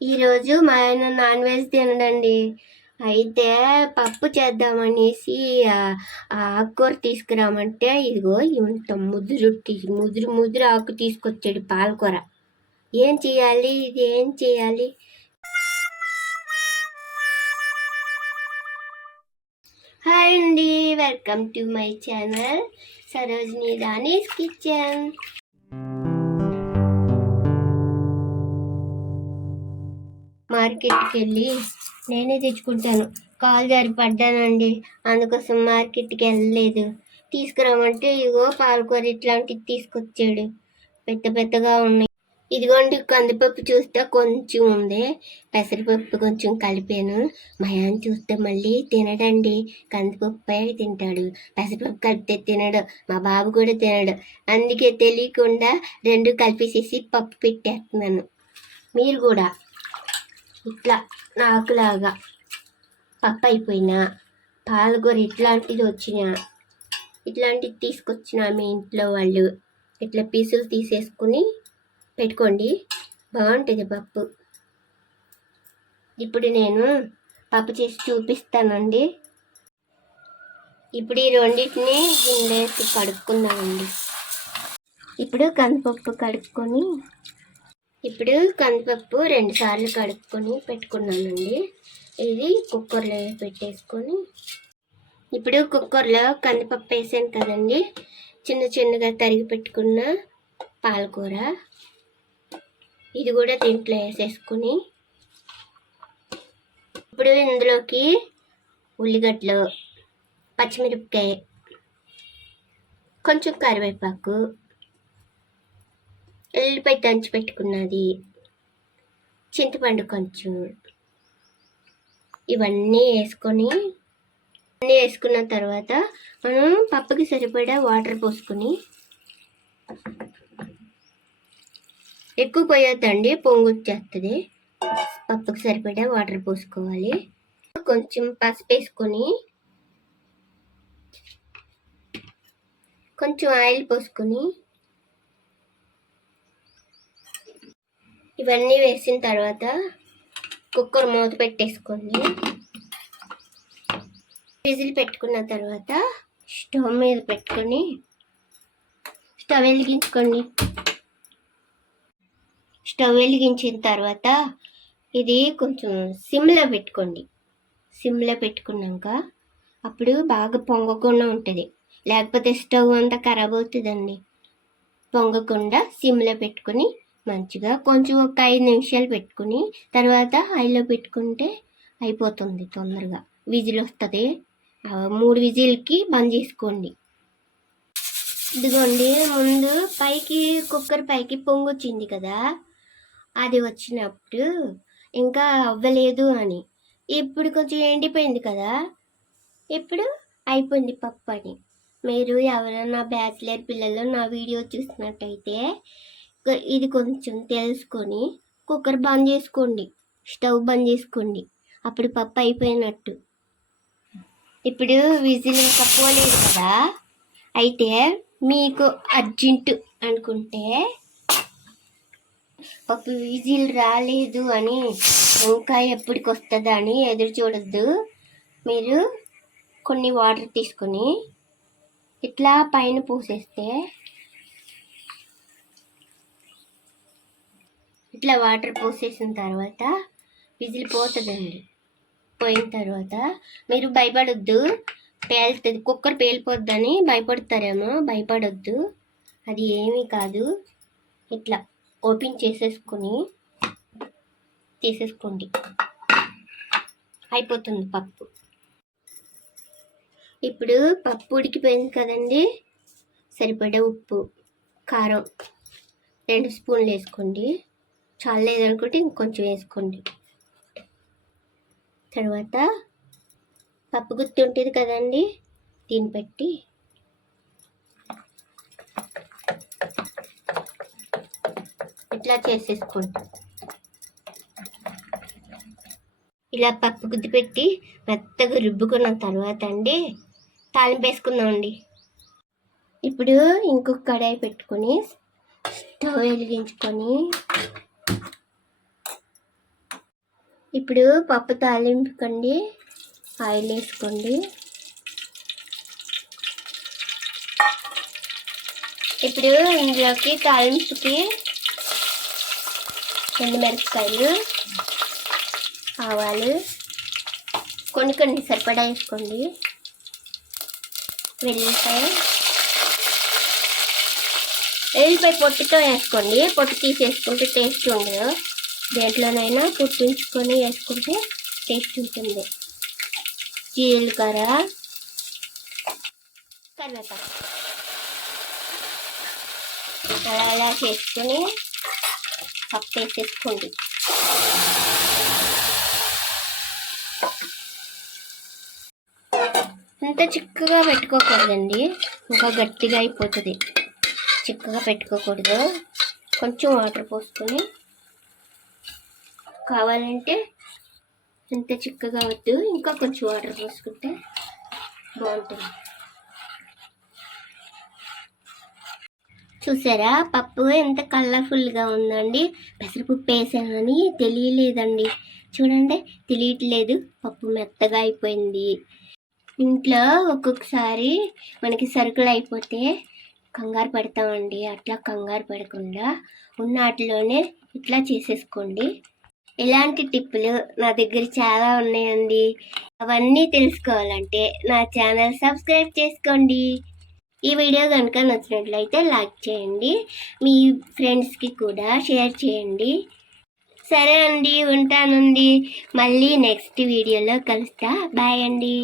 ఈరోజు మా ఆయన నాన్ వెజ్ తినడండి. అయితే పప్పు చేద్దామనేసి ఆకుకూర తీసుకురామంటే ఇదిగో ఇంత ముదురు ఆకు తీసుకొచ్చాడు, పాలకూర. ఏం చేయాలి, ఇది ఏం చేయాలి? హాయ్ అండి, welcome to my channel Sarojini Dani's kitchen. మార్కెట్కి వెళ్ళి నేనే తెచ్చుకుంటాను. కాలు జారి పడ్డానండి, అందుకోసం మార్కెట్కి వెళ్ళలేదు. తీసుకురామంటే ఇదిగో పాలకూర ఇట్లాంటివి తీసుకొచ్చాడు, పెద్దగా ఉన్నాయి. ఇదిగోండి కందిపప్పు చూస్తే కొంచెం ఉంది, పెసరపప్పు కొంచెం కలిపాను. మా ఆయన చూస్తే మళ్ళీ తినడండి, కందిపప్పు తింటాడు, పెసరపప్పు కలిపితే తినడు, మా బాబు కూడా తినడు. అందుకే తెలియకుండా రెండు కలిపేసేసి పప్పు పెట్టేస్తున్నాను. మీరు కూడా ఇట్లా నాకులాగా పప్పు అయిపోయినా పాలకూర ఇట్లాంటిది తీసుకొచ్చిన మీ ఇంట్లో వాళ్ళు ఇట్లా పీసులు తీసేసుకుని పెట్టుకోండి, బాగుంటుంది పప్పు. ఇప్పుడు నేను పప్పు చేసి చూపిస్తానండి. ఇప్పుడు ఈ రెండింటిని గిన్నెసి కడుక్కుందామండి. ఇప్పుడు కందిపప్పు కడుక్కొని ఇప్పుడు కందిపప్పు 2 సార్లు కడుక్కొని పెట్టుకున్నానండి. ఇది కుక్కర్లో పెట్టేసుకొని ఇప్పుడు కుక్కర్లో కందిపప్పు వేసాను కదండి, చిన్నగా తరిగి పెట్టుకున్న పాలకూర ఇది కూడా దీంట్లో వేసేసుకుని ఇప్పుడు ఇందులోకి ఉల్లిగడ్డలు, పచ్చిమిరపకాయ, కొంచెం కరివేపాకు, ఎల్లిపాయ దంచి పెట్టుకున్నది, చింతపండు కొంచెం, ఇవన్నీ వేసుకున్న తర్వాత మనం పప్పుకి సరిపడా వాటర్ పోసుకొని, ఎక్కువ పోయొద్దండి, పొంగు వచ్చేస్తుంది. పప్పుకి సరిపడా వాటర్ పోసుకోవాలి. కొంచెం పసుపు వేసుకొని, కొంచెం ఆయిల్ పోసుకొని, ఇవన్నీ వేసిన తర్వాత కుక్కర్ మూత పెట్టేసుకోండి. విజిల్ పెట్టుకున్న తర్వాత స్టవ్ మీద పెట్టుకొని స్టవ్ వెలిగించుకోండి. స్టవ్ వెలిగించిన తర్వాత ఇది కొంచెం సిమ్లో పెట్టుకోండి. సిమ్లో పెట్టుకున్నాక అప్పుడు బాగా పొంగకుండా ఉంటుంది, లేకపోతే స్టవ్ అంతా ఖరాబ్ అవుతుందండి. పొంగకుండా సిమ్లో పెట్టుకొని మంచిగా కొంచెం ఒక 5 నిమిషాలు పెట్టుకుని తర్వాత హైలో పెట్టుకుంటే అయిపోతుంది తొందరగా. విజిల్ వస్తుంది, 3 విజిల్కి బంద్ చేసుకోండి. ఇదిగోండి, ముందు కుక్కర్ పైకి పొంగొచ్చింది కదా, అది వచ్చినప్పుడు ఇంకా అవ్వలేదు అని, ఇప్పుడు కొంచెం ఎండిపోయింది కదా, ఇప్పుడు అయిపోయింది పప్పు అని. మీరు ఎవరైనా బ్యాచిలర్ పిల్లలు నా వీడియో చూసినట్టయితే ఇది కొంచెం తెలుసుకొని కుక్కర్ బంద్ చేసుకోండి, స్టవ్ బంద్ చేసుకోండి, అప్పుడు పప్పు అయిపోయినట్టు. ఇప్పుడు విజిల్ ఇంకా పోలేదు కదా, అయితే మీకు అర్జెంటు అనుకుంటే పప్పు విజిల్ రాలేదు అని ఇంకా ఎప్పటికి వస్తుందా అని ఎదురు చూడొద్దు. మీరు కొన్ని వాటర్ తీసుకొని ఇట్లా పైన పోసేస్తే, ఇట్లా వాటర్ పోసేసిన తర్వాత విజిల్ పోతుందండి. పోయిన తర్వాత మీరు భయపడొద్దు, పేలుతుంది, కుక్కర్ పేలిపోద్దని భయపడతారేమో, భయపడొద్దు, అది ఏమీ కాదు. ఇట్లా ఓపెన్ చేసేసుకొని తీసేసుకోండి, అయిపోతుంది పప్పు. ఇప్పుడు పప్పు ఉడికిపోయింది కదండి, సరిపడా ఉప్పు, కారం 2 స్పూన్లు వేసుకోండి, చాలా లేదనుకుంటే ఇంకొంచెం వేసుకోండి. తర్వాత పప్పు గుత్తి ఉంటుంది కదండి, దీన్ని పెట్టి ఇట్లా చేసేసుకోండి. ఇలా పప్పు గుత్తి పెట్టి మెత్తగా రుబ్బుకున్న తర్వాత అండి తాలింపు వేసుకుందామండి. ఇప్పుడు ఇంకొక కడాయి పెట్టుకొని స్టవ్ వెలిగించుకొని ఇప్పుడు పప్పు తాలింపుకండి ఆయిల్ వేసుకోండి. ఇప్పుడు ఇందులోకి తాలింపుకి ఎండుమిరపకాయలు, ఆవాలు కొన్ని సరిపడా వేసుకోండి. వెల్లిపాయ పొట్టుతో వేసుకోండి. పొట్టు తీసేసుకుంటే టేస్ట్ ఉండదు. దేంట్లోనైనా పుట్టించుకొని వేసుకుంటే టేస్ట్ ఉంటుంది. జీలకర్ర, కరివేపాకు అలా చేసుకొని పప్పు వేసేసుకోండి. ఇంత చిక్కగా పెట్టుకోకూడదండి, ఇంకా గట్టిగా అయిపోతుంది. చిక్కగా పెట్టుకోకూడదు. కొంచెం వాటర్ పోసుకొని, కావాలంటే ఇంత చిక్కగా వద్దు, ఇంకా కొంచెం వాటర్ పోసుకుంటే బాగుంటుంది. చూసారా పప్పు ఎంత కలర్ఫుల్గా ఉందండి. పెసరపప్పు వేసానని తెలియలేదండి. చూడండి, తెలియట్లేదు. పప్పు మెత్తగా అయిపోయింది. ఇంట్లో ఒక్కొక్కసారి మనకి సరుకులు అయిపోతే కంగారు పడతామండి. అట్లా కంగారు పడకుండా ఉన్న వాటిలోనే ఇట్లా చేసేసుకోండి. ఇలాంటి టిప్పులు నా దగ్గర చాలా ఉన్నాయండి. అవన్నీ తెలుసుకోవాలంటే నా ఛానల్ సబ్స్క్రైబ్ చేసుకోండి. ఈ వీడియో కనుక నచ్చినట్లయితే లైక్ చేయండి. మీ ఫ్రెండ్స్కి కూడా షేర్ చేయండి. సరే అండి, ఉంటానండి. మళ్ళీ నెక్స్ట్ వీడియోలో కలుస్తా. బాయ్ అండి.